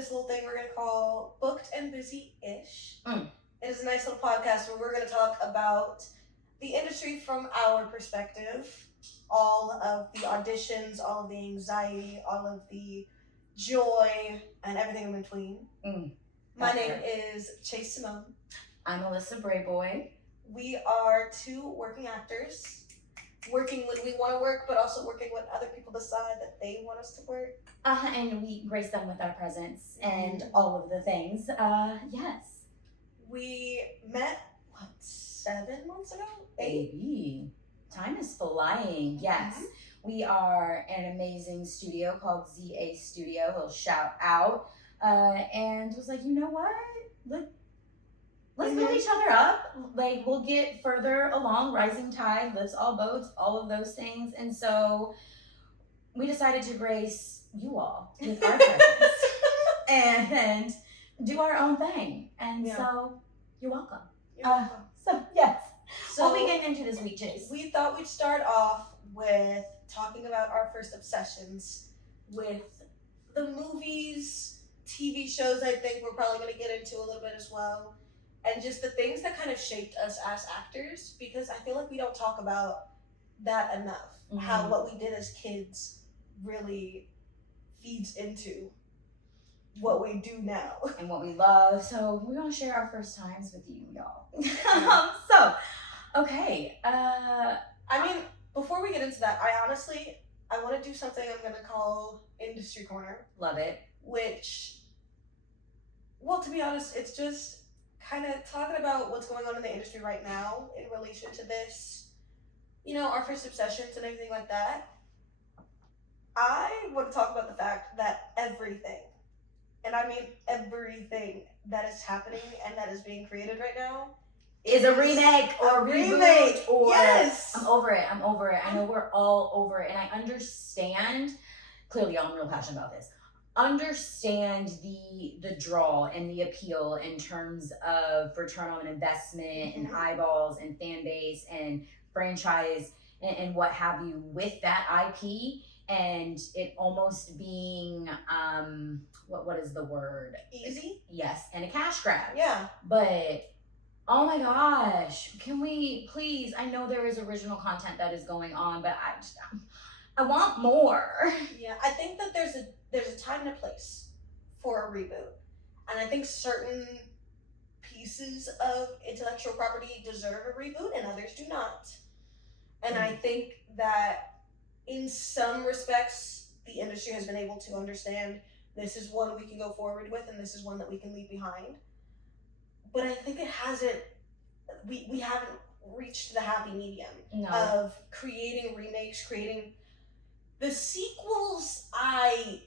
this little thing we're going to call Booked and Busy-ish. It is a nice little podcast where we're going to talk about the industry from our perspective, all of the auditions, all of the anxiety, all of the joy, and everything in between. My name is Chase Simone. I'm Alyssa Brayboy. We are two working actors, working when we want to work, but also working when other people decide that they want us to work. And we grace them with our presence and all of the things. Yes. We met, 7 months ago? 8? Baby, time is flying. Yes. We are an amazing studio called ZA Studio. We'll shout out. And was like, you know what? Let's build each other up. Like, we'll get further along. Rising tide lifts all boats, all of those things. And so we decided to grace you all with our presence and do our own thing. And so you're welcome. So yes. So what are we getting into this week, Chase? We thought we'd start off with talking about our first obsessions with the movies, TV shows. I think we're probably going to get into a little bit as well. And just the things that kind of shaped us as actors, because I feel like we don't talk about that enough. How what we did as kids really feeds into what we do now. And what we love. So we're going to share our first times with you, y'all. Okay. I mean, before we get into that, I want to do something I'm going to call Industry Corner. Love it. Which, well, to be honest, it's just kind of talking about what's going on in the industry right now in relation to this, our first obsessions and everything like that. I want to talk about the fact that everything, and I mean everything that is happening and that is being created right now is a remake or a reboot or yes. I'm over it. I know we're all over it. And I understand, clearly I'm real passionate about this. Understand the draw and the appeal in terms of return on investment and eyeballs and fan base and franchise and what have you with that IP, and it almost being what is the word? Easy? Yes, and a cash grab. Yeah. But oh my gosh, can we please, I know there is original content that is going on, but I want more. Yeah, I think that there's a time and a place for a reboot. And I think certain pieces of intellectual property deserve a reboot and others do not. And I think that in some respects, the industry has been able to understand this is one we can go forward with and this is one that we can leave behind. But I think it hasn't, we haven't reached the happy medium of creating remakes, creating the sequels I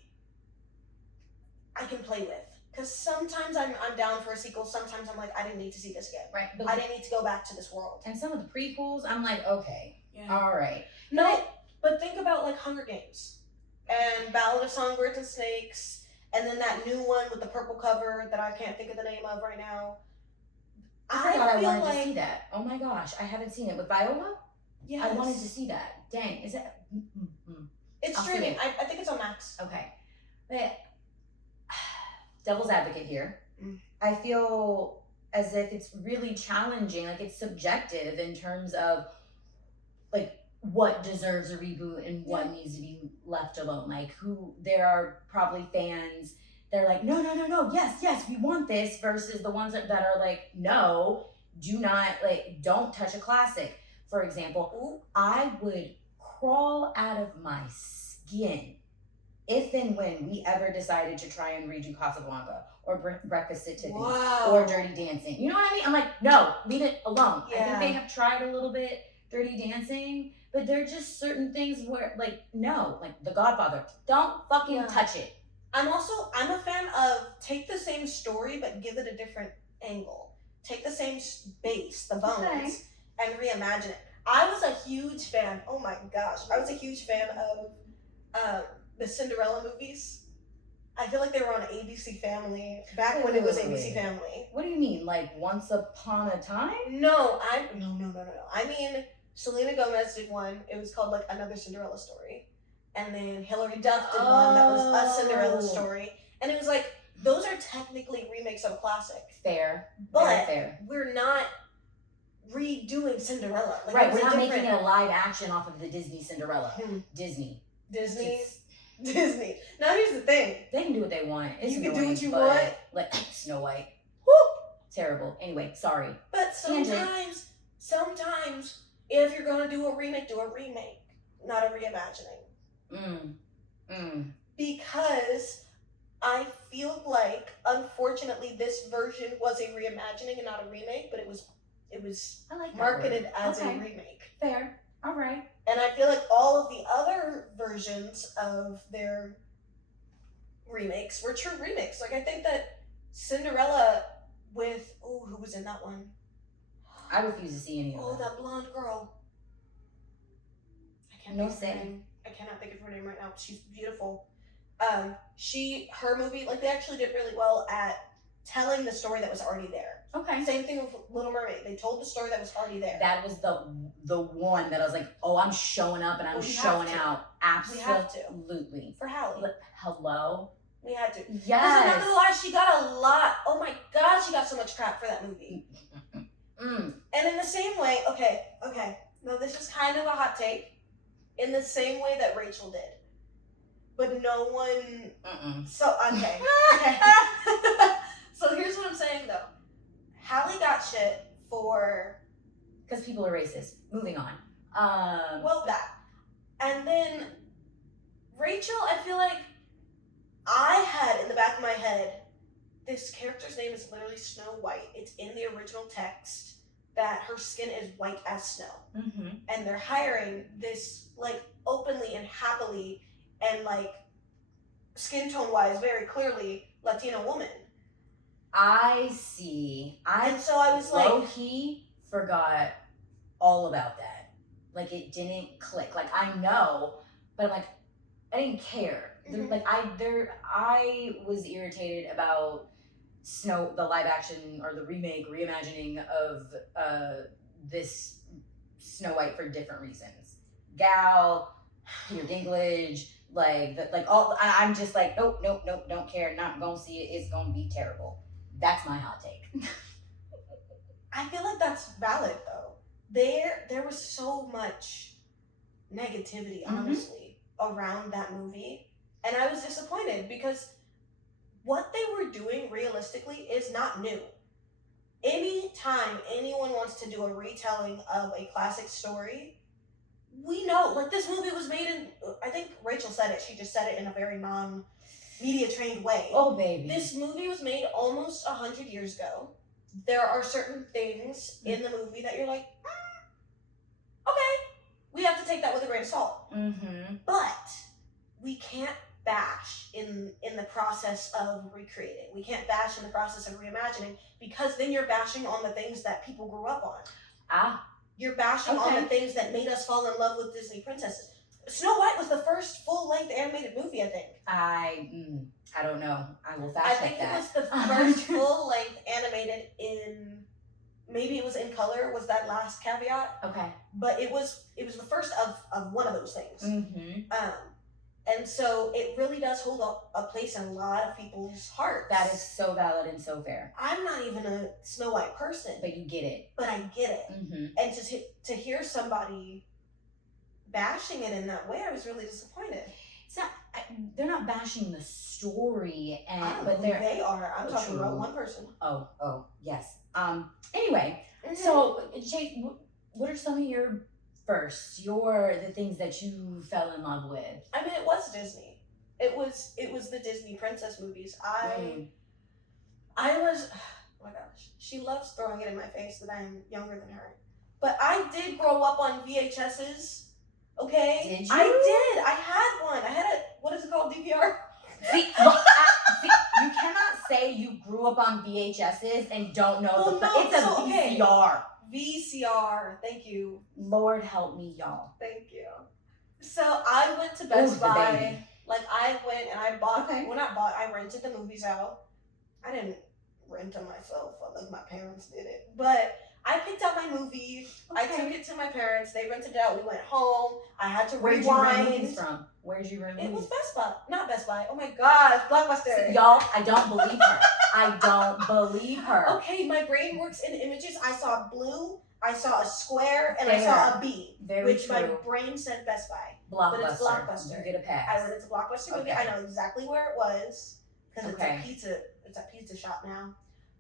can play with. Because sometimes I'm down for a sequel, sometimes I'm like, I didn't need to see this again. Right. I didn't need to go back to this world. And some of the prequels, I'm like, okay, all right. But think about like Hunger Games and Ballad of Songbirds and Snakes, and then that new one with the purple cover that I can't think of the name of right now. I wanted to see that. Oh my gosh, I haven't seen it with Viola. Yes. I wanted to see that. Dang, is it? It's streaming. I think it's on Max. Okay, but devil's advocate here. I feel as if it's really challenging. Like it's subjective in terms of like what deserves a reboot and what needs to be left alone. Like there are probably fans. They're like, no, yes, we want this, versus the ones that are like, no, do not, like, don't touch a classic. For example, I would crawl out of my skin if and when we ever decided to try and redo Casablanca or Breakfast at Tiffany's or Dirty Dancing. You know what I mean? I'm like, no, leave it alone. Yeah. I think they have tried a little bit Dirty Dancing, but there are just certain things where, like, no, like The Godfather, don't fucking touch it. I'm a fan of take the same story, but give it a different angle. Take the same base, the bones, and reimagine it. I was a huge fan, oh my gosh, of the Cinderella movies. I feel like they were on ABC Family back when it was ABC Family. What do you mean, like Once Upon a Time? No. I mean, Selena Gomez did one. It was called like Another Cinderella Story. And then Hilary Duff did one that was a Cinderella story. And it was like those are technically remakes of a classic. Fair. But Very fair. we're not redoing Cinderella. Like, Right, we're not making it a live action off of the Disney Cinderella. Disney. Disney. Now here's the thing. They can do what they want. It's you can annoying, do what you want. Like Snow White. Woo! Terrible. Anyway, sorry. But sometimes, if you're gonna do a remake, not a reimagining. Because I feel like, unfortunately, this version was a reimagining and not a remake, but it was I like marketed as a remake. Fair. All right. And I feel like all of the other versions of their remakes were true remakes. Like, I think that Cinderella with, who was in that one? I refuse to see any of them. That blonde girl. I can't think of her name. I cannot think of her name right now. She's beautiful. Her movie, like, they actually did really well at telling the story that was already there. Okay. Same thing with Little Mermaid. They told the story that was already there. That was the one that I was like, oh, I'm showing up and I'm showing out. Absolutely. We have to. For Hallie. Hello? We had to. Yes. I'm not gonna lie, she got a lot. Oh my god, she got so much crap for that movie. And in the same way, okay. No, this is kind of a hot take. In the same way that Rachel did. But no one... So, okay. So here's what I'm saying, though. Hallie got shit for... Because people are racist. Moving on. Well, that. And then Rachel, I feel like I had in the back of my head, this character's name is literally Snow White. It's in the original text that her skin is white as snow. And they're hiring this, like, openly and happily and, like, skin tone-wise, very clearly, Latina woman. I see. And so I was like... Low-key forgot all about that. Like, it didn't click. Like, I know, but I'm like, I didn't care. Like, I was irritated about the live action or the reimagining of this Snow White for different reasons. Gal, Peter Dinklage, I'm just like, nope, don't care, not gonna see it, it's gonna be terrible. That's my hot take. I feel like that's valid, though. There was so much negativity, honestly, around that movie. And I was disappointed because what they were doing realistically is not new. Anytime anyone wants to do a retelling of a classic story, we know, like, this movie was made in, I think Rachel said it, she just said it in a very non-media trained way. Oh, baby. This movie was made almost 100 years ago. There are certain things in the movie that you're like, okay, we have to take that with a grain of salt. But we can't bash in the process of recreating. We can't bash in the process of reimagining, because then you're bashing on the things that people grew up on. You're bashing on the things that made us fall in love with Disney princesses. Snow White was the first full-length animated movie, I think. I don't know. I will fact check that. I think it was the first full-length animated maybe it was in color, was that last caveat. Okay. But it was the first of one of those things. And so it really does hold a place in a lot of people's hearts. That is so valid and so fair. I'm not even a Snow White person. But you get it. But I get it. And to hear somebody bashing it in that way, I was really disappointed. It's not, they're not bashing the story, but they are. I'm talking about one person. Oh, yes. Anyway, so Chase, what are some of your first, the things that you fell in love with? I mean, it was Disney. It was the Disney princess movies. I was, oh my gosh, she loves throwing it in my face that I'm younger than her. But I did grow up on VHSs. Okay? Did you? I did. I had one. I had what is it called? DVR? See, you cannot say you grew up on VHSs and don't know it's a VCR. VCR. Thank you. Lord help me, y'all. Thank you. So I went to Best Buy. Like, I went and I bought, I rented the movies out. I didn't rent them myself. Like, my parents did it. But I picked out my movie. I Okay. took it to my parents. They rented it out. We went home. I had to Where'd rewind. you rent movies from? Where'd you rent It movies? was Best Buy. Not Best Buy. Oh my gosh, Blockbuster. See, y'all, I don't believe her. I don't believe her. Okay, my brain works in images. I saw blue, I saw a square, and I Fair. saw a B. Very which true. my brain said Best Buy. Blockbuster. But it's Blockbuster. You get a pass. I went into Blockbuster movie. Okay. I know exactly where it was because Okay. it's a pizza shop now.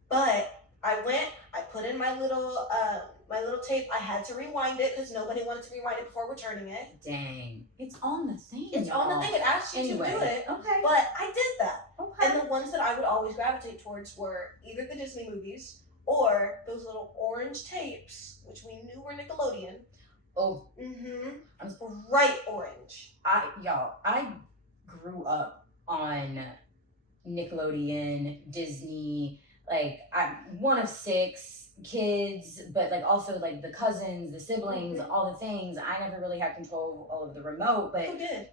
But I went. I put in my little tape. I had to rewind it because nobody wanted to rewind it before returning it. Dang. It's on the thing. It's y'all. on the thing. It asked you Anyway. to do it. Okay. But I did that. Okay. And the ones that I would always gravitate towards were either the Disney movies or those little orange tapes, which we knew were Nickelodeon. Oh. Mm-hmm. I'm bright orange. I grew up on Nickelodeon, Disney. Like, I'm one of 6 kids, but like also like the cousins, the siblings, all the things. I never really had control over the remote, but Who did?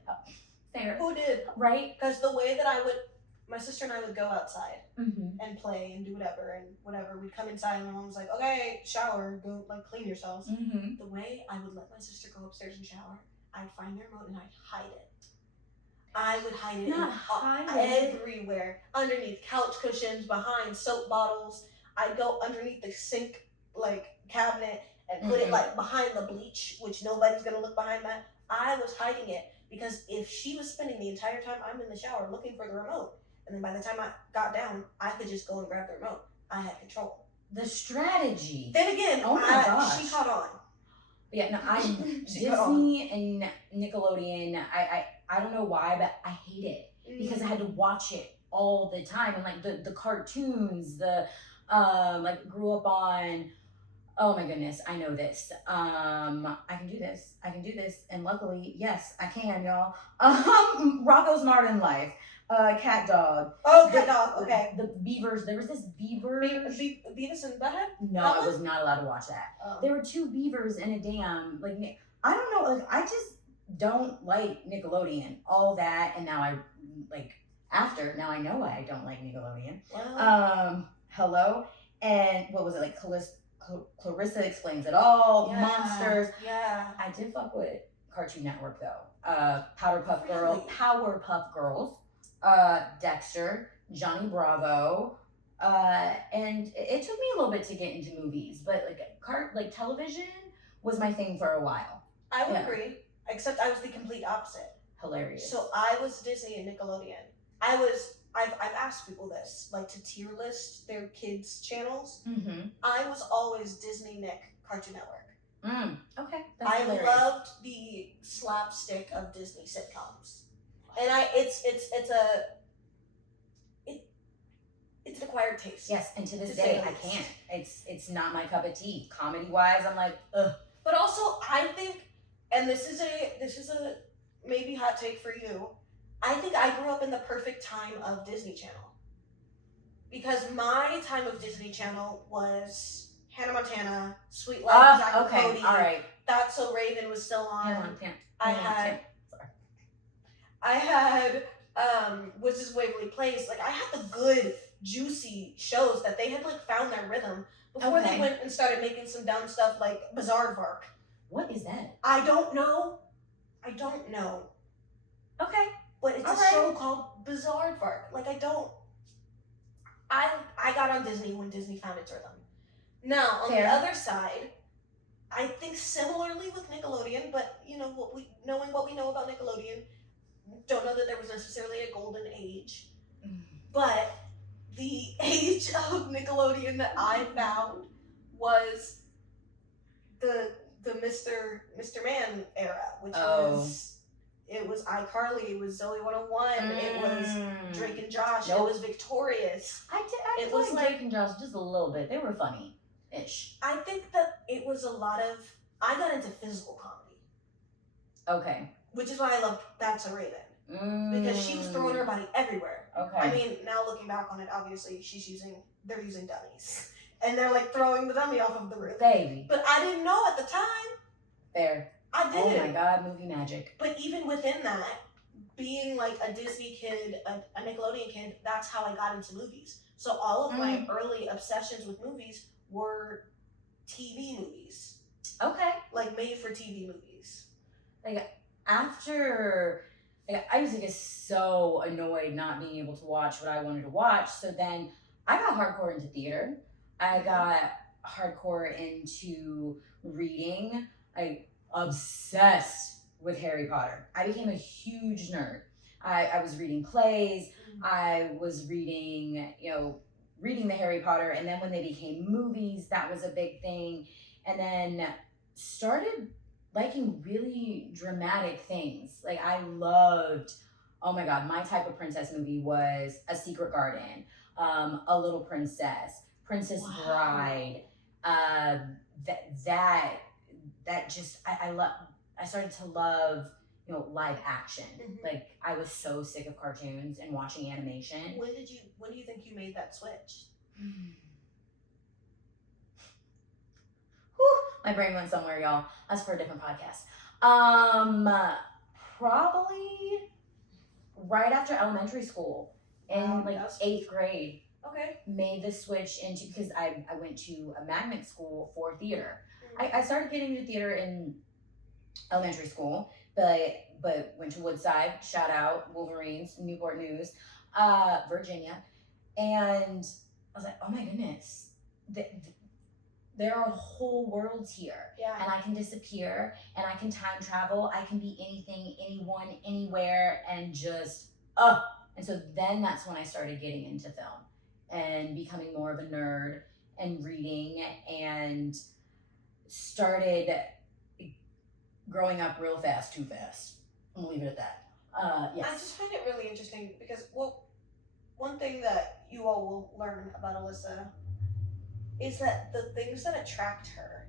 fair. Who did? Right? Because the way that my sister and I would go outside Mm-hmm. and play and do whatever, we'd come inside and my mom was like, okay, shower, go like clean yourselves. Mm-hmm. The way I would let my sister go upstairs and shower, I'd find the remote and I'd hide it. I would hide it everywhere. Underneath couch cushions, behind soap bottles. I'd go underneath the sink like cabinet and put it like behind the bleach, which nobody's gonna look behind that. I was hiding it because if she was spending the entire time I'm in the shower looking for the remote, and then by the time I got down, I could just go and grab the remote. I had control. The strategy. Then again, oh my gosh, she caught on. Yeah, no, Disney and Nickelodeon. I don't know why, but I hate it because I had to watch it all the time, and like the cartoons, like grew up on. Oh my goodness, I know this. I can do this, and luckily, yes, I can, y'all. Rocco's Modern Life, Cat Dog. Oh, Cat Dog. Okay. The Beavers. There was this beaver. Beavis and Butthead. No, I was not allowed to watch that. Oh. There were 2 beavers in a dam. Like, I don't know. Like, I just don't like Nickelodeon. All that, and now I now I know why I don't like Nickelodeon. Wow. Hello, and what was it like? Clarissa Explains It All, Yeah, Monsters. Yeah. I did fuck with Cartoon Network though. Powerpuff Girls, Dexter, Johnny Bravo, and it took me a little bit to get into movies, but like television was my thing for a while. I would agree, except I was the complete opposite. Hilarious. So I was Disney and Nickelodeon. I've asked people this, like to tier list their kids' channels. Mm-hmm. I was always Disney, Nick, Cartoon Network. Okay. That's I hilarious. loved the slapstick of Disney sitcoms, and it's an acquired taste. Yes, and to this day I can't. It's not my cup of tea. Comedy wise, I'm like, ugh. But also, I think, and this is a maybe hot take for you. I think I grew up in the perfect time of Disney Channel. Because my time of Disney Channel was Hannah Montana, Sweet Life, Zack and okay, Cody. all right. That's So Raven was still on. Hannah Montana. I had Wizards of Waverly Place. Like, I had the good, juicy shows that they had like found their rhythm before they went and started making some dumb stuff like Bizarre Vark. What is that? I don't know. Okay. But it's a show called Bizarre Vark. Like, I got on Disney when Disney found its rhythm. Now, on the other side, I think similarly with Nickelodeon, but knowing what we know about Nickelodeon, don't know that there was necessarily a golden age. But the age of Nickelodeon that I found was the Mr. Man era, which it was iCarly, it was Zoe 101, it was Drake and Josh, it was Victorious. I it was like Drake and Josh just a little bit. They were funny-ish. I think that it was a lot of, I got into physical comedy. Okay. Which is why I loved That's a Raven. Because she was throwing her body everywhere. Okay. I mean, now looking back on it, obviously they're using dummies. And they're like throwing the dummy off of the roof. Baby. But I didn't know at the time. Fair. I didn't. Oh my God, movie magic. But even within that, being like a Disney kid, a Nickelodeon kid, that's how I got into movies. So all of my early obsessions with movies were TV movies. Okay. Like made for TV movies. Like after, like I used to get so annoyed not being able to watch what I wanted to watch. So then I got hardcore into theater. I got hardcore into reading. I obsessed with Harry Potter. I became a huge nerd. I was reading plays. I was reading, reading the Harry Potter. And then when they became movies, that was a big thing. And then started liking really dramatic things. Like I loved, oh my God, my type of princess movie was A Secret Garden, A Little Princess, Princess Bride. That just I started to love live action. Like I was so sick of cartoons and watching animation. When do you think you made that switch? My brain went somewhere, y'all. That's for a different podcast. Probably right after elementary school in like 8th grade. Okay. Made the switch into, because I went to a magnet school for theater. I started getting into theater in elementary school, but went to Woodside, shout out Wolverines, Newport News, Virginia, and I was like, oh my goodness, there are whole worlds here. Yeah. And I can disappear, and I can time travel, I can be anything, anyone, anywhere, and just and so then that's when I started getting into film and becoming more of a nerd and reading, and started growing up real fast, too fast. I'm gonna leave it at that. Yes. I just find it really interesting because, well, one thing that you all will learn about Alyssa is that the things that attract her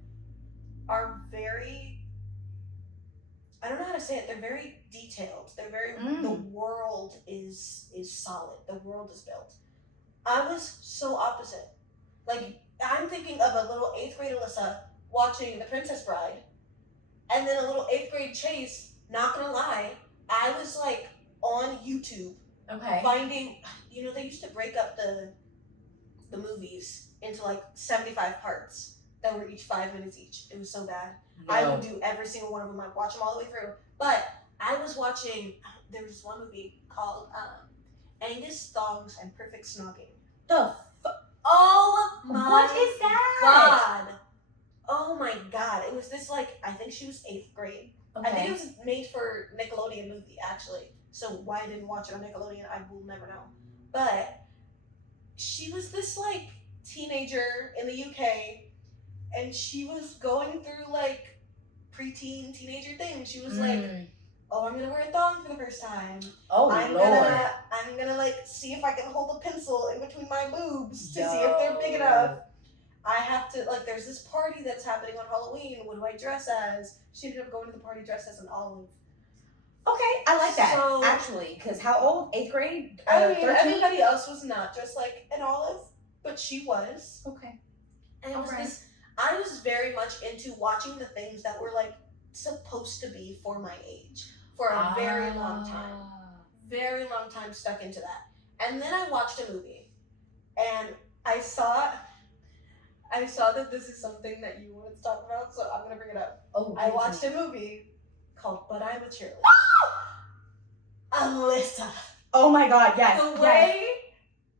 are very, I don't know how to say it, they're very detailed. They're very, the world is solid. The world is built. I was so opposite. Like, I'm thinking of a little 8th grade Alyssa watching The Princess Bride, and then a little 8th grade Chase, not gonna lie, I was like on YouTube finding, they used to break up the movies into like 75 parts that were each 5 minutes each. It was so bad. No. I would do every single one of them, like watch them all the way through. But I was watching, there was one movie called Angus, Thongs, and Perfect Snogging. Oh my What is that? God. Oh my God. It was this I think she was 8th grade. Okay. I think it was made for Nickelodeon movie, actually. So why I didn't watch it on Nickelodeon, I will never know. But she was this teenager in the UK, and she was going through preteen teenager things. She was like, oh, I'm gonna wear a thong for the first time. Oh, I'm Lord. gonna see if I can hold a pencil in between my boobs to see if they're big enough. I have to, there's this party that's happening on Halloween. What do I dress as? She ended up going to the party dressed as an olive. Okay, I like that, actually, because how old? 8th grade? I mean, 13? everybody else was not just an olive, but she was. Okay. And it was this, I was very much into watching the things that were supposed to be for my age for a very long time. Very long time stuck into that. And then I watched a movie, and I saw that this is something that you wanted to talk about, so I'm going to bring it up. Oh, I watched a movie called But I'm a Cheerleader. Alyssa. Oh my God, yes. The way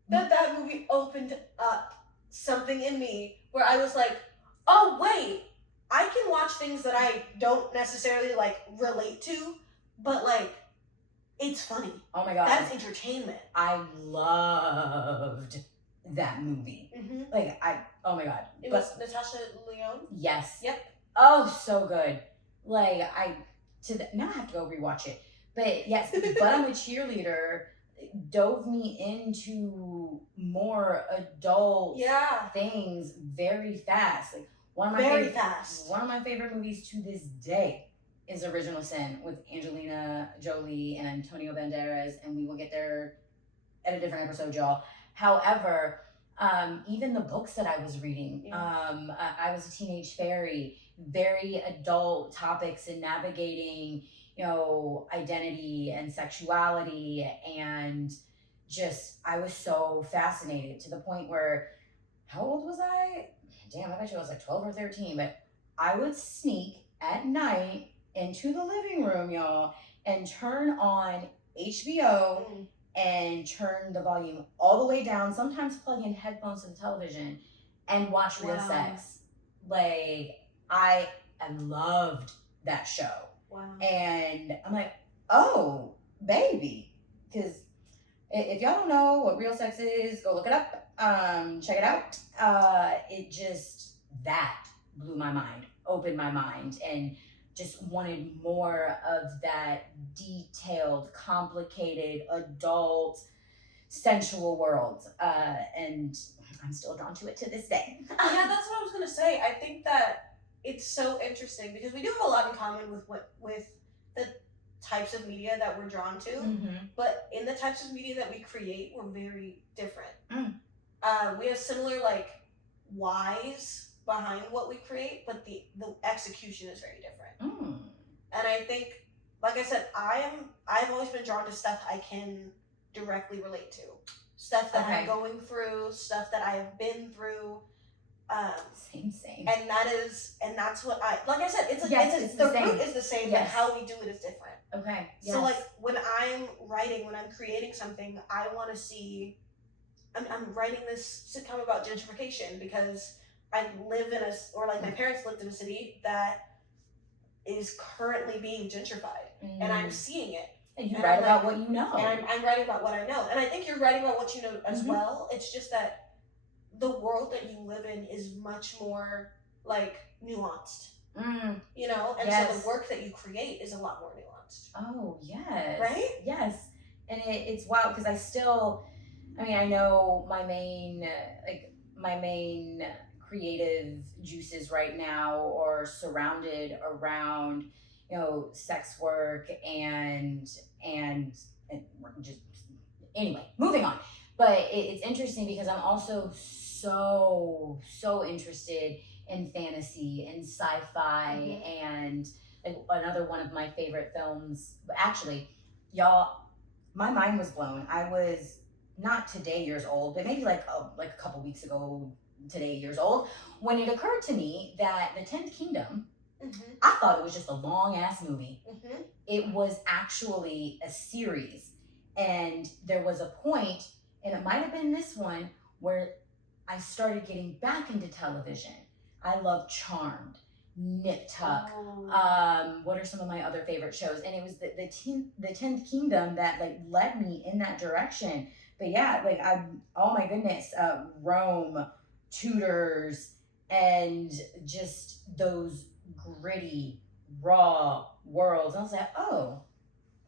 that movie opened up something in me where I was like, oh, wait, I can watch things that I don't necessarily relate to, but it's funny. Oh my God. That's entertainment. I loved that movie. Oh my God. It was Natasha Lyonne? Yes. Yep. Oh, so good. Now I have to go rewatch it. But yes, But I'm a Cheerleader dove me into more adult things very fast. One of my favorite movies to this day is Original Sin with Angelina Jolie and Antonio Banderas, and we will get there at a different episode, y'all. However, even the books that I was reading, I was a teenage fairy, very adult topics in navigating, identity and sexuality, and just, I was so fascinated to the point where, how old was I? damn, I bet you I was like 12 or 13, but I would sneak at night into the living room, y'all, and turn on HBO and turn the volume all the way down, sometimes plug in headphones to the television and watch Real Sex. Like, I loved that show. Wow. And I'm like, oh, baby. Because if y'all don't know what Real Sex is, go look it up. Check it out. It just, that blew my mind, opened my mind, and just wanted more of that detailed, complicated, adult, sensual world. And I'm still drawn to it to this day. Yeah, that's what I was gonna say. I think that it's so interesting because we do have a lot in common with the types of media that we're drawn to, but in the types of media that we create, we're very different. We have similar like whys behind what we create, but the execution is very different. And I think, like I said, I've always been drawn to stuff I can directly relate to, stuff that I'm going through, stuff that I have been through. Same. And that's what like I said, it's the root is the same, but how we do it is different. Okay. Yes. So like when I'm writing, when I'm creating something, I want to see. I'm writing this sitcom about gentrification because I live in my parents lived in a city that is currently being gentrified, and I'm seeing it. And you write about what you know. And I'm writing about what I know. And I think you're writing about what you know as well. It's just that the world that you live in is much more like nuanced. You know? And so the work that you create is a lot more nuanced. Oh, yes. Right? Yes. And it's wild because I know my main creative juices right now are surrounded around, sex work and just, anyway, moving on. But it's interesting because I'm also so interested in fantasy and sci-fi and like another one of my favorite films. Actually, y'all, my mind was blown. I was not today years old, but maybe like a couple weeks ago today years old, when it occurred to me that The 10th Kingdom, I thought it was just a long ass movie. It was actually a series. And there was a point, and it might have been this one, where I started getting back into television. I love Charmed, Nip Tuck. What are some of my other favorite shows? And it was the 10th Kingdom that like led me in that direction. But yeah, like oh my goodness, Rome, Tudors, and just those gritty, raw worlds. I was like, oh,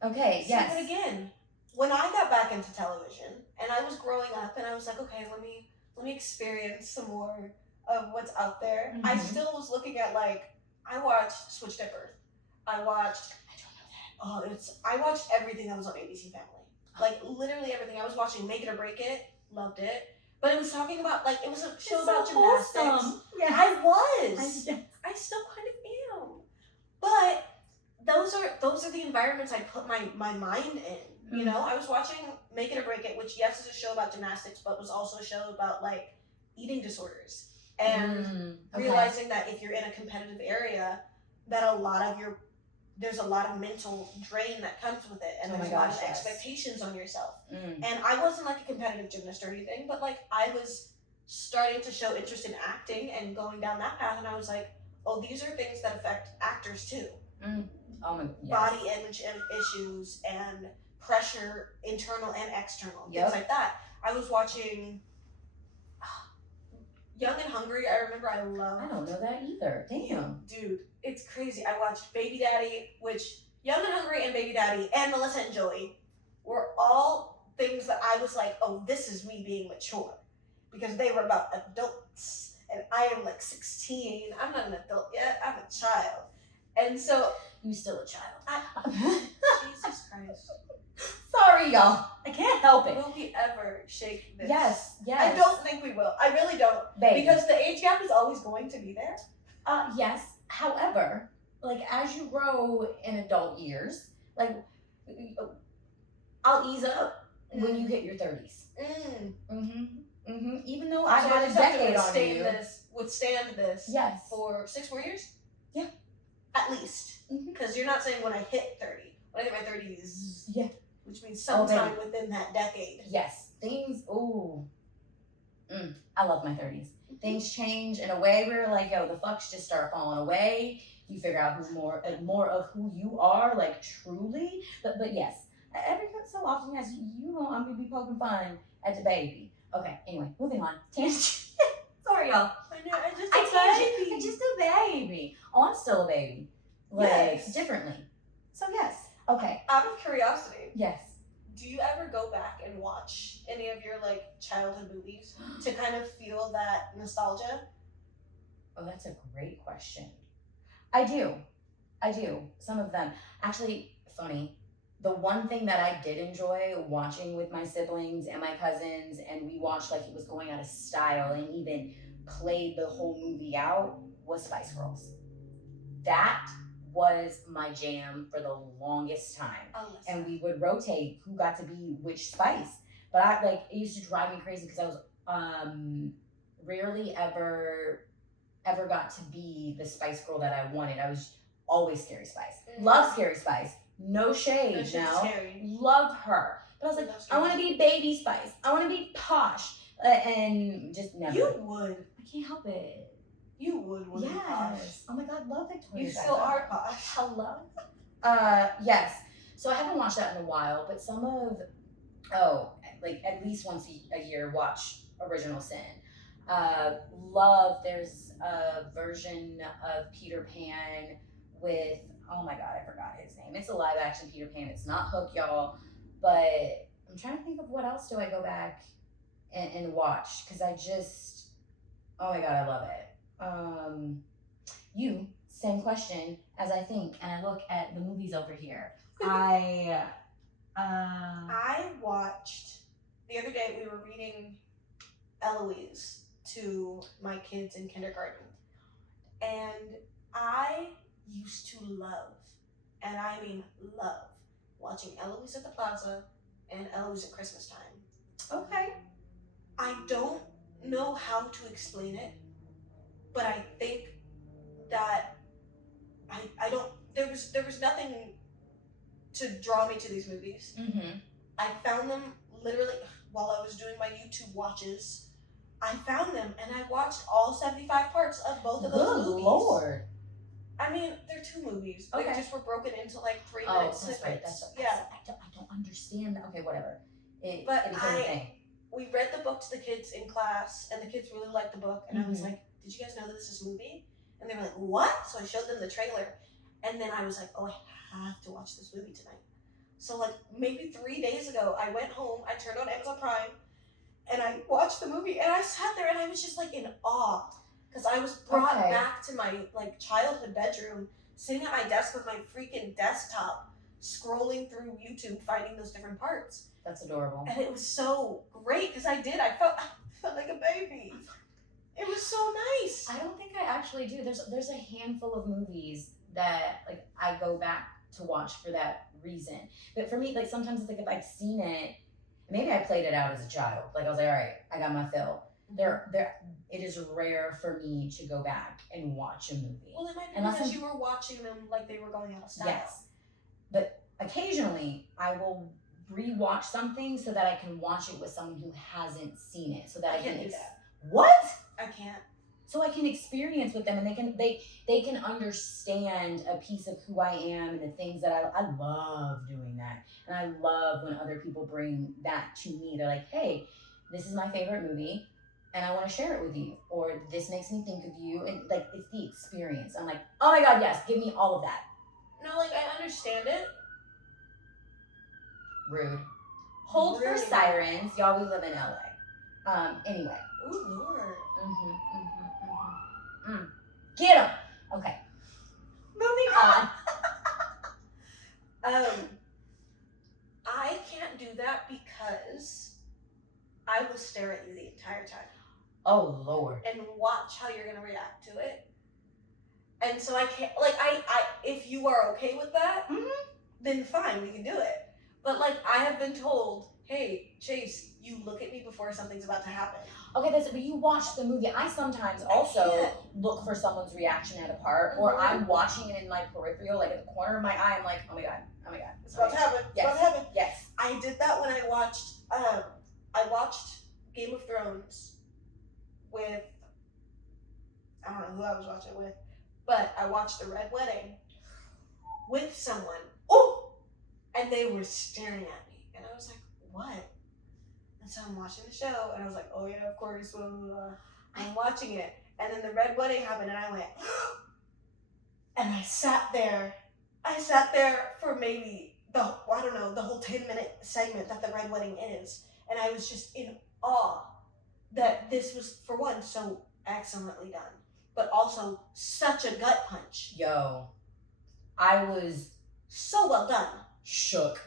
okay, yes. But again, when I got back into television and I was growing up and I was like, okay, let me experience some more of what's out there. I still was looking at I watched Switched at Birth. I don't know that. I watched everything that was on ABC Family. Like literally everything. I was watching Make It or Break It, loved it. But it was talking about it was a show about gymnastics. Yeah. I was. I still kind of am. But those are the environments I put my mind in. You know, I was watching Make It or Break It, which yes is a show about gymnastics, but was also a show about eating disorders and realizing that if you're in a competitive area, that there's a lot of mental drain that comes with it, and there's a lot of expectations on yourself. And I wasn't a competitive gymnast or anything, but I was starting to show interest in acting and going down that path, and I was like, oh, these are things that affect actors too. Body image issues and pressure, internal and external, things like that. I was watching Young and Hungry. I remember I don't know that either. Damn. Dude, it's crazy. I watched Baby Daddy, which Young and Hungry and Baby Daddy and Melissa and Joey were all things that I was like, oh, this is me being mature. Because they were about adults. And I am 16. I'm not an adult yet. I'm a child. And so... You still a child. Jesus Christ. Sorry, y'all. I can't help it. Will we ever shake this? Yes. I don't think we will. I really don't. Baby. Because the age gap is always going to be there. Yes. However, as you grow in adult years, I'll ease up when you hit your 30s. Even though I got a decade on you. withstand this Yes. for 6 more years? Yeah. At least. Because you're not saying when I hit 30. When I hit my 30s. Yeah. Which means sometime within that decade. Yes. Things, I love my 30s. Things change in a way where like, yo, the fucks just start falling away. You figure out who more of who you are, like truly. But yes, every so often, yes, you know, I'm gonna be poking fun at the baby. Okay, anyway, moving on. Tangent. Sorry, y'all. I know, I'm just a baby. Oh, I'm still a baby. Like, yes. Differently. So yes. Okay. Out of curiosity. Yes. Do you ever go back and watch any of your like childhood movies to kind of feel that nostalgia? Oh, that's a great question. I do. Some of them. Actually, funny. The one thing that I did enjoy watching with my siblings and my cousins, and we watched like it was going out of style and even played the whole movie out, was Spice Girls. That was my jam for the longest time. And we would rotate who got to be which Spice. But it used to drive me crazy because I was rarely ever got to be the Spice Girl that I wanted. I was always Scary Spice. Love Scary Spice. No shade now. Love her. But I was like, I want to be Baby Spice. I want to be posh. And just never. You would. I can't help it. You would. Yes. Oh my God, love Victoria. You still are posh. Hello. Yes. So I haven't watched that in a while, but some of, at least once a year, watch Original Sin. Love, there's a version of Peter Pan with, oh my God, I forgot his name. It's a live action Peter Pan. It's not Hook, y'all. But I'm trying to think of what else do I go back and watch. Because I just, oh my God, I love it. Same question as I think, and I look at the movies over here. I watched, the other day we were reading Eloise to my kids in kindergarten. And I used to love, and I mean love, watching Eloise at the Plaza and Eloise at Christmas time. Okay. I don't know how to explain it, but I think that I don't, there was nothing to draw me to these movies. Mm-hmm. I found them literally while I was doing my YouTube watches. I found them and I watched all 75 parts of both of those movies. Good Lord. I mean, they're 2 movies. They just were broken into like 3 minute snippets. Right. I don't understand that. Okay, whatever. It became a thing. We read the book to the kids in class, and the kids really liked the book. And I was like, "Did you guys know that this is a movie?" And they were like, "What?" So I showed them the trailer, and then I was like, "Oh, I have to watch this movie tonight." So like maybe 3 days ago, I went home, I turned on Amazon Prime, and I watched the movie, and I sat there and I was just like in awe. Because I was brought back to my like childhood bedroom, sitting at my desk with my freaking desktop, scrolling through YouTube, finding those different parts. That's adorable. And it was so great because I felt like a baby. It was so nice. I don't think I actually do. There's a handful of movies that like I go back to watch for that reason. But for me, like sometimes it's like if I've seen it, maybe I played it out as a child. Like I was like, all right, I got my fill. It is rare for me to go back and watch a movie. Well, it might be because you were watching them like they were going out of style. Yes. But occasionally I will rewatch something so that I can watch it with someone who hasn't seen it. So that I can't can do that. What? I can't. So I can experience with them and they can understand a piece of who I am and the things that I love doing that. And I love when other people bring that to me. They're like, hey, this is my favorite movie and I want to share it with you. Or this makes me think of you. And like, it's the experience. I'm like, oh my God, yes, give me all of that. No, like I understand it. Rude. Hold for sirens. Y'all, we live in LA. Anyway. Ooh, Lord. Get them. Okay. Moving on. I can't do that because I will stare at you the entire time. Oh, Lord. And watch how you're going to react to it. And so I can't, like, I if you are okay with that, then fine, we can do it. But, like, I have been told hey, Chase, you look at me before something's about to happen. Okay, but you watch the movie. I sometimes also look for someone's reaction at a part, or I'm watching it in my peripheral, like at the corner of my eye. I'm like, oh my god, it's about to happen. It's about to happen. Yes, I did that when I watched. I watched Game of Thrones with. I don't know who I was watching it with, but I watched The Red Wedding with someone. Oh, and they were staring at me, and I was like, what? And so I'm watching the show, and I was like, oh yeah, of course, I'm watching it. And then the Red Wedding happened, and I went, and I sat there for maybe the whole 10-minute segment that the Red Wedding is. And I was just in awe that this was, for one, so excellently done, but also such a gut punch. Yo, I was so well done. Shook.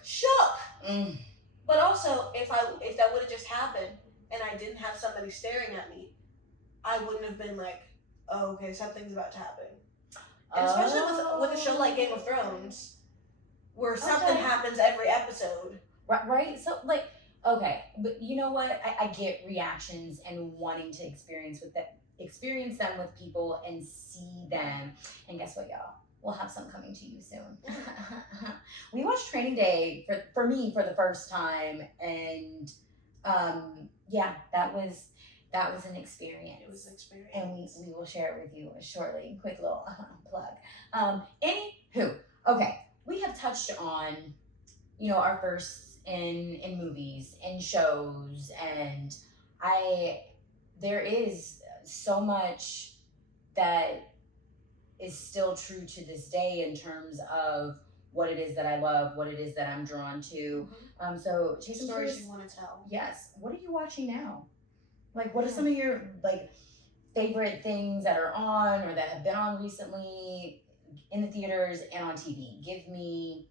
But also, if that would have just happened and I didn't have somebody staring at me, I wouldn't have been like, oh, okay, something's about to happen. And especially with a show like Game of Thrones, where something happens every episode. Right? So, like, okay, but you know what? I get reactions and wanting to experience them with people and see them. And guess what, y'all? We'll have some coming to you soon. We watched Training Day for me for the first time, and yeah, that was an experience. It was an experience, and we will share it with you shortly. Quick little plug. Anywho, okay, we have touched on, our firsts in movies and shows, and there is so much that is still true to this day in terms of what it is that I love, what it is that I'm drawn to. So, Chase, stories you want to tell. Yes. What are you watching now? Like, what are some of your favorite things that are on or that have been on recently in the theaters and on TV? Give me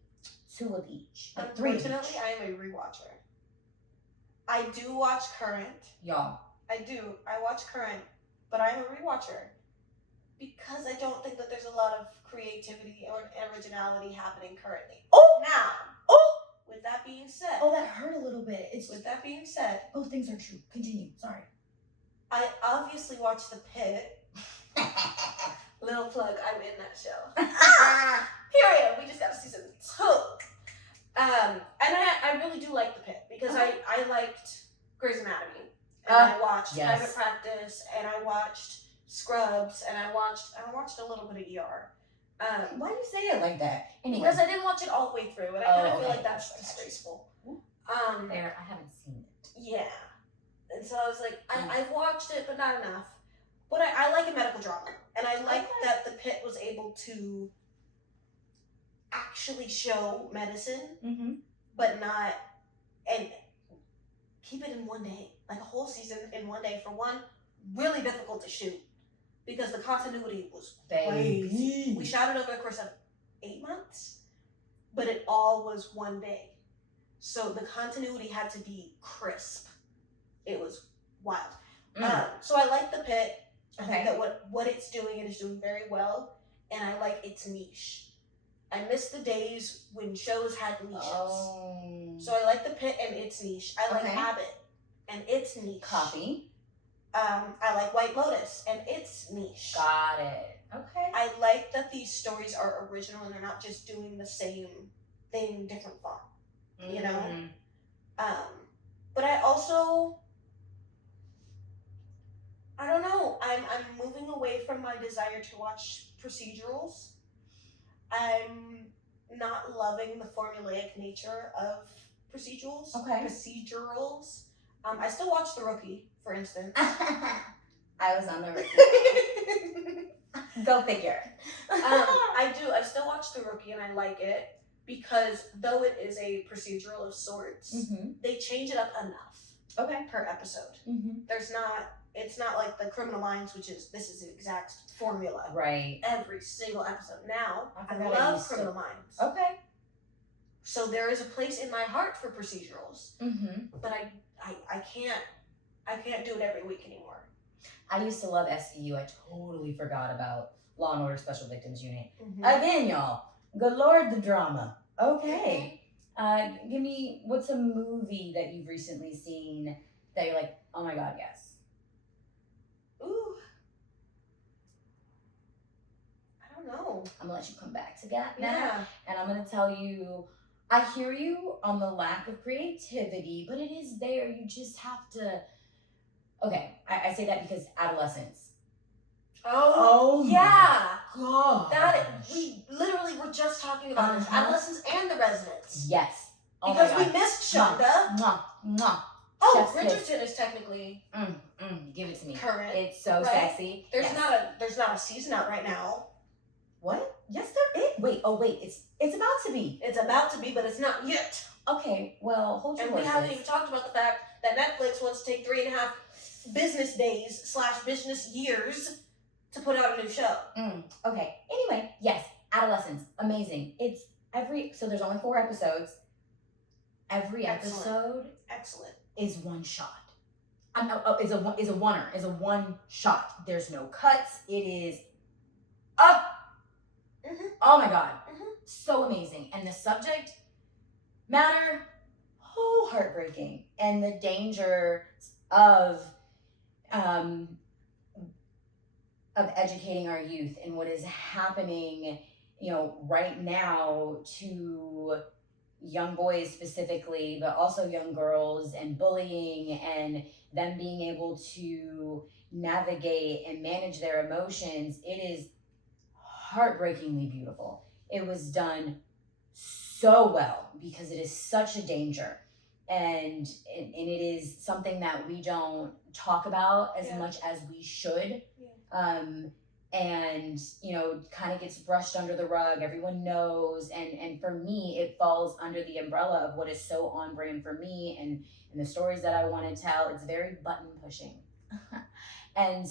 2 of each. Unfortunately, I am a rewatcher. I do watch current. Y'all. I do. I watch current, but I'm a rewatcher. Because I don't think that there's a lot of creativity or originality happening currently. With that being said. Oh, that hurt a little bit. With that being said. Both things are true. Continue. Sorry. I obviously watched The Pit. Little plug, I'm in that show. Period. We just got to season 2. And I really do like The Pit because I liked Grey's Anatomy. And I watched Private Practice, and I watched Scrubs, and I watched a little bit of ER. Why do you say it like that? Anyway. Because I didn't watch it all the way through, and I kind of feel like that's disgraceful. Fair, I haven't seen it. Yeah. And so I was like, I've watched it, but not enough. But I like a medical drama, and I like that The Pit was able to actually show medicine, but not, and keep it in one day. Like a whole season in one day. For one, really difficult to shoot. Because the continuity was crazy. We shot it over the course of 8 months, but it all was one day. So the continuity had to be crisp. It was wild. So I like The Pit. I think that what it's doing, it is doing very well. And I like its niche. I miss the days when shows had niches. So I like The Pit and its niche. I like Abbott and its niche. Copy. I like White Lotus and its niche. Got it. Okay. I like that these stories are original and they're not just doing the same thing, different font. You know? But I also, I don't know. I'm moving away from my desire to watch procedurals. I'm not loving the formulaic nature of procedurals. I still watch The Rookie, for instance. I was on The Rookie. Go figure. I do. I still watch The Rookie and I like it because though it is a procedural of sorts, they change it up enough. Per episode. It's not like the Criminal Minds, this is the exact formula. Right. Every single episode. Now, I love Criminal Minds. So there is a place in my heart for procedurals. But I can't do it every week anymore. I used to love SVU. I totally forgot about Law and Order Special Victims Unit. Again, y'all. Good Lord, the drama. Give me, what's a movie that you've recently seen that you're like, oh my god, yes. Ooh. I don't know. I'm gonna let you come back to that now. Yeah. And I'm gonna tell you, I hear you on the lack of creativity, but it is there. You just have to. Okay, I say that because adolescence. Oh yeah. God. We literally were just talking about this. Adolescents and The Residents. Yes. Oh because we missed Shonda. Mwah, mwah. Oh, Bridgerton is technically give it to me. Current. It's so sexy. There's not a season out right now. What? Yes, there is. Wait. It's about to be. It's about to be, but it's not yet. Okay. Well, hold your horses. And we haven't even talked about the fact that Netflix wants to take 3.5 business days / business years to put out a new show. Okay. Anyway, yes, adolescence, amazing. So there's only 4 episodes. Every episode is one shot. Is a one shot. There's no cuts. It is up. Oh my god, so amazing. And the subject matter, heartbreaking. And the danger of educating our youth and what is happening, right now to young boys specifically, but also young girls, and bullying, and them being able to navigate and manage their emotions. It is heartbreakingly beautiful. It was done so well because it is such a danger, and it is something that we don't talk about as much as we should. And kind of gets brushed under the rug. Everyone knows, and for me, it falls under the umbrella of what is so on brand for me and the stories that I want to tell. It's very button pushing, and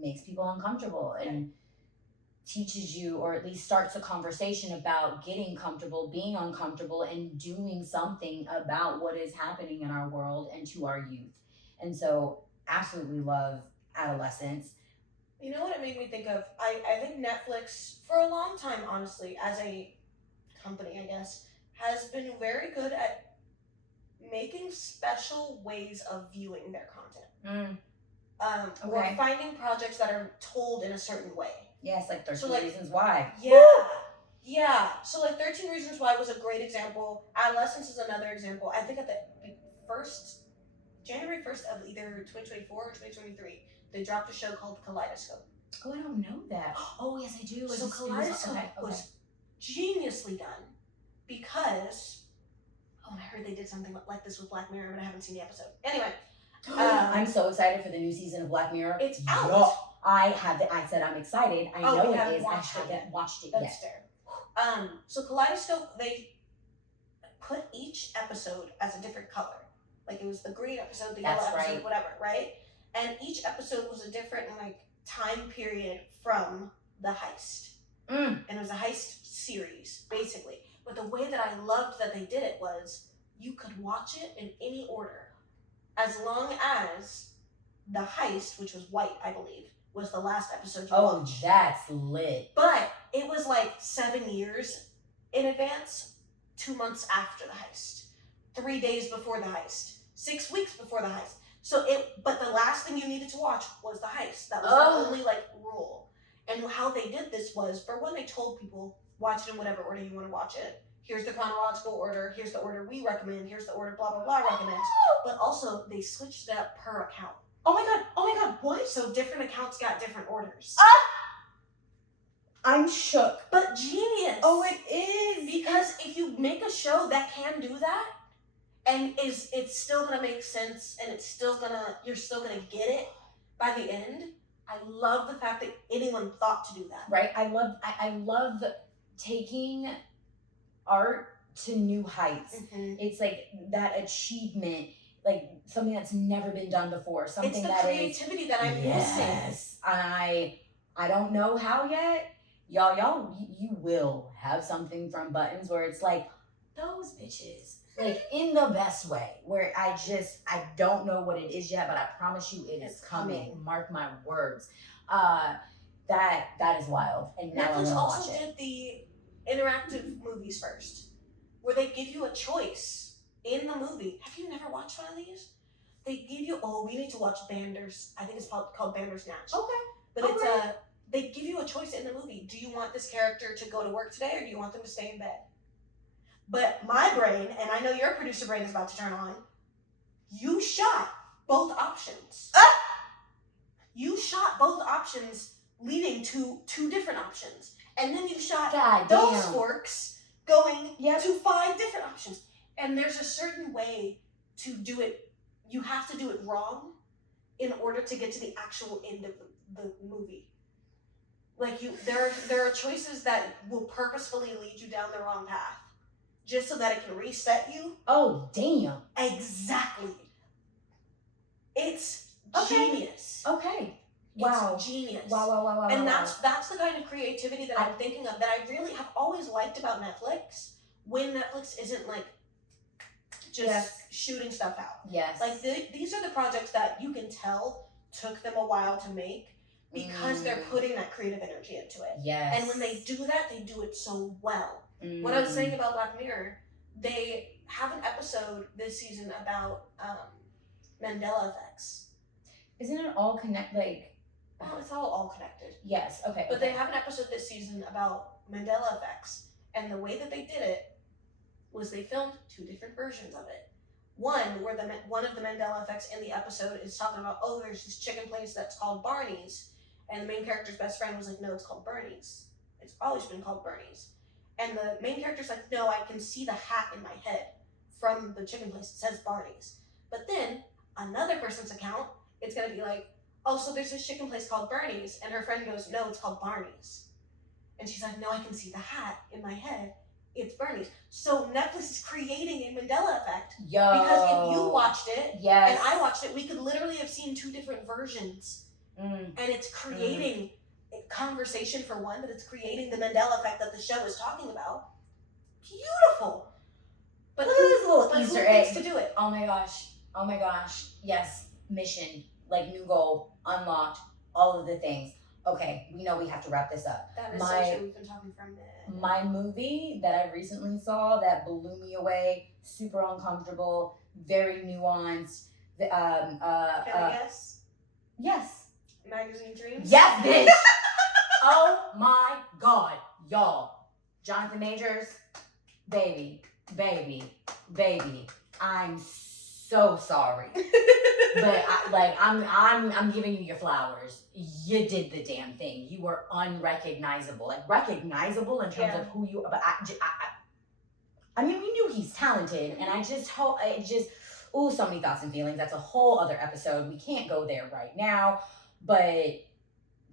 makes people uncomfortable, and teaches you, or at least starts a conversation about getting comfortable, being uncomfortable, and doing something about what is happening in our world and to our youth. And so, absolutely love adolescence. You know what it made me think of? I think Netflix, for a long time, honestly, as a company, I guess, has been very good at making special ways of viewing their content. Or finding projects that are told in a certain way. Yes, like 13 Reasons Why. Yeah. So 13 Reasons Why was a great example. Adolescence is another example. I think at the January 1st of either 2024 or 2023, they dropped a show called Kaleidoscope. Oh, I don't know that. Oh, yes, I do. So Kaleidoscope was geniusly done because, and I heard they did something like this with Black Mirror, but I haven't seen the episode. Anyway. I'm so excited for the new season of Black Mirror. It's out. Yo, I said I'm excited. I know it is. I haven't watched it yet. That's fair. So Kaleidoscope, they put each episode as a different color. Like it was the green episode, the yellow episode, whatever, right? And each episode was a different time period from the heist. And it was a heist series, basically. But the way that I loved that they did it was you could watch it in any order. As long as the heist, which was white, I believe, was the last episode you watched. Oh, that's lit. But it was 7 years in advance, 2 months after the heist, 3 days before the heist, 6 weeks before the heist. But the last thing you needed to watch was the heist. That was the only rule. And how they did this was, for one, they told people, watch it in whatever order you want to watch it. Here's the chronological order. Here's the order we recommend. Here's the order blah, blah, blah recommends. But also, they switched it up per account. Oh my god, what? So different accounts got different orders. I'm shook. But genius. Oh, it is. Because if you make a show that can do that, and it's still gonna make sense, and you're still gonna get it by the end. I love the fact that anyone thought to do that. Right. I love taking art to new heights. It's that achievement, something that's never been done before. Something it's the creativity that I'm missing. Yes. I don't know how yet. Y'all, you will have something from Buttons where it's those bitches. In the best way, where I don't know what it is yet, but I promise you it's coming. Mark my words. That is wild. And now Netflix I also watch it. did the interactive movies first. where they give you a choice in the movie. Have you never watched one of these? They give you, we need to watch Bandersnatch. I think it's called Bandersnatch. Okay. But it's they give you a choice in the movie. Do you want this character to go to work today, or do you want them to stay in bed? But my brain, and I know your producer brain is about to turn on, you shot both options. You shot both options leading to 2 different options. And then you shot those forks going to 5 different options. And there's a certain way to do it. You have to do it wrong in order to get to the actual end of the movie. Like there are choices that will purposefully lead you down the wrong path, just so that it can reset you. Oh, damn. Exactly. It's genius. Okay. Wow. It's genius. Wow. And that's the kind of creativity that I'm thinking of, that I really have always liked about Netflix, when Netflix isn't like just shooting stuff out. Yes. Like these are the projects that you can tell took them a while to make, because they're putting that creative energy into it. Yes. And when they do that, they do it so well. What I was saying about Black Mirror, they have an episode this season about Mandela effects. Isn't it all connected? Well, it's all connected. Yes, okay. But they have an episode this season about Mandela effects. And the way that they did it was they filmed 2 different versions of it. One, where one of the Mandela effects in the episode is talking about, there's this chicken place that's called Barney's. And the main character's best friend was like, no, it's called Bernie's. It's always been called Bernie's. And the main character's like, no, I can see the hat in my head from the chicken place. It says Barney's. But then, another person's account, it's going to be like, so there's this chicken place called Bernie's. And her friend goes, no, it's called Barney's. And she's like, no, I can see the hat in my head. It's Bernie's. So Netflix is creating a Mandela effect. Yo. Because if you watched it, yes, and I watched it, we could literally have seen 2 different versions. And it's creating conversation for one, but it's creating the Mandela effect that the show is talking about. Beautiful. But who Easter egg to do it? Oh my gosh. Yes. Mission, like new goal, unlocked, all of the things. Okay, we know we have to wrap this up. That is so true. We've been talking for a minute. My movie that I recently saw that blew me away, super uncomfortable, very nuanced. Can I guess? Yes. Magazine Dreams? Yes, bitch. Oh my God, y'all. Jonathan Majors, baby. I'm so sorry. But I'm giving you your flowers. You did the damn thing. You were unrecognizable. Like recognizable in terms of who you are. But I mean, we knew he's talented, and I just hope so many thoughts and feelings. That's a whole other episode. We can't go there right now. But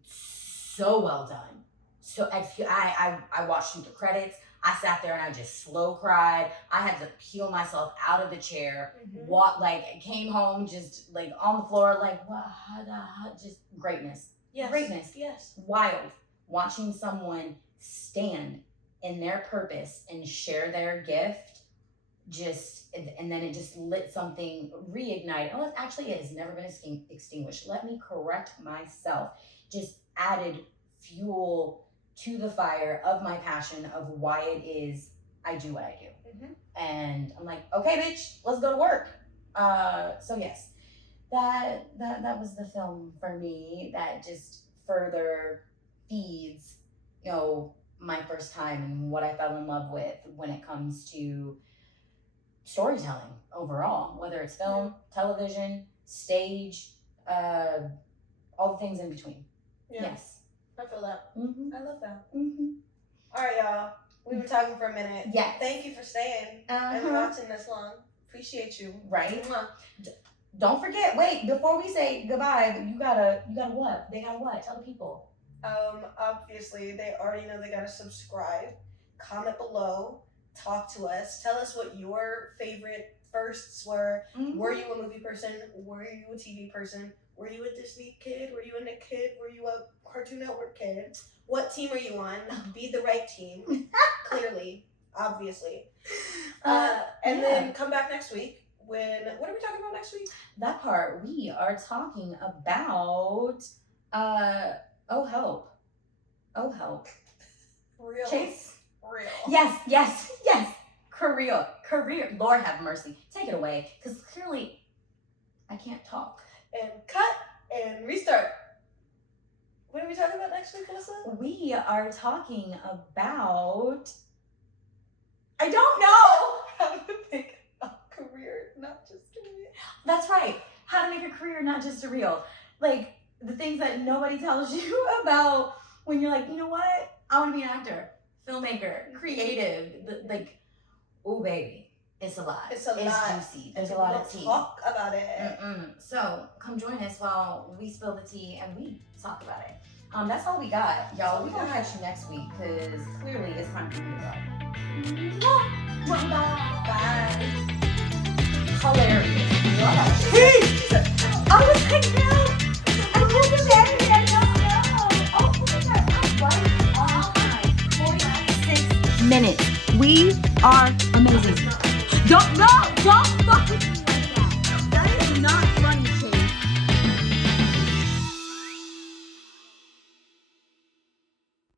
so well done. So I watched through the credits. I sat there and I just slow cried. I had to peel myself out of the chair. Came home just like on the floor, like just greatness. Yes. Greatness. Yes. Wild. Watching someone stand in their purpose and share their gift. And then it just lit something, reignited. Oh, actually, it has never been extinguished. Let me correct myself. Just added fuel to the fire of my passion of why it is I do what I do. And I'm like, okay, bitch, let's go to work. So yes, that was the film for me that just further feeds, my first time and what I fell in love with when it comes to storytelling overall, whether it's film, television, stage, all the things in between. Yes. I feel that. I love that. All right, y'all. We've been talking for a minute. Yes. Thank you for staying and watching this long. Appreciate you. Right. Don't forget. Wait, before we say goodbye, you gotta what? They gotta what? Tell the people. Obviously, they already know they gotta subscribe. Comment below. Talk to us. Tell us what your favorite firsts were. Were you a movie person? Were you a TV person? Were you a Disney kid? Were you a Nick kid? Were you a Cartoon Network kid? What team are you on? Be the right team. Clearly. Obviously. And then come back next week what are we talking about next week? That part, we are talking about, Oh Help. Real. Chase. Real. Yes. career. Lord have mercy. Take it away, because clearly I can't talk. And cut and restart. What are we talking about next week, Alyssa? We are talking about, I don't know. How to make a career, not just a reel. That's right. How to make a career, not just a reel. Like the things that nobody tells you about when you're like, you know what? I want to be an actor, filmmaker, creative. Like, oh baby, it's a lot. It's a lot. Juicy. There's a lot of tea. Talk about it. So come join us while we spill the tea and we talk about it. That's all we got, y'all. We're gonna catch you next week because clearly it's time for you to go. Bye. Hilarious. Peace. I was like, no. I didn't say anything. I don't know. Oh, look at that. I'm right on time. 46 minutes. We are amazing. Don't fuck with me like that. That is not